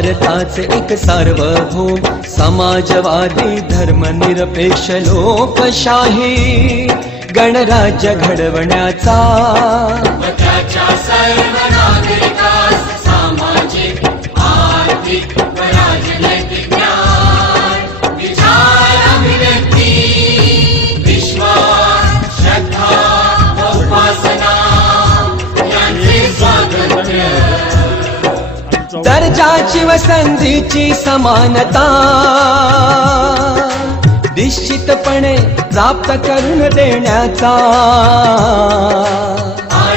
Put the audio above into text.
भारताचे एक सार्वभौम समाजवादी धर्मनिरपेक्ष लोकशाही गणराज्य घडवण्याचा त्याच्या सर्व नागरिकास सामाजिक आर्थिक व राजनैतिक ज्ञान विचार अभिव्यक्ती विश्वास श्रद्धा व उपासना यांचे स्वातंत्र्य दर्जाची व संधीची समानता निश्चितपणे प्राप्त करून देण्याचा